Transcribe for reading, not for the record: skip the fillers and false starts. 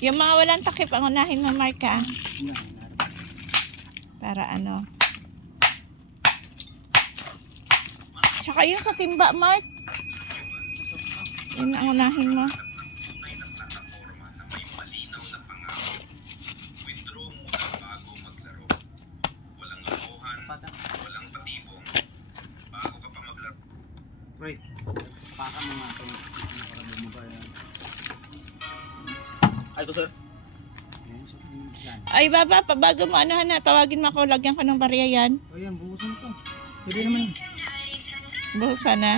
Yung mga walang takip, ang unahin mo, Mark, ha? Para ano. Tsaka yung sa timba, Mark. Yun ang unahin mo. Pre, baka mga ito. Ay, ito sir. Ay, baba, bago mo ano na, tawagin mo ako, lagyan ko ng barya yan. O yan, buhusan ito. Pwede naman. Buhusan na.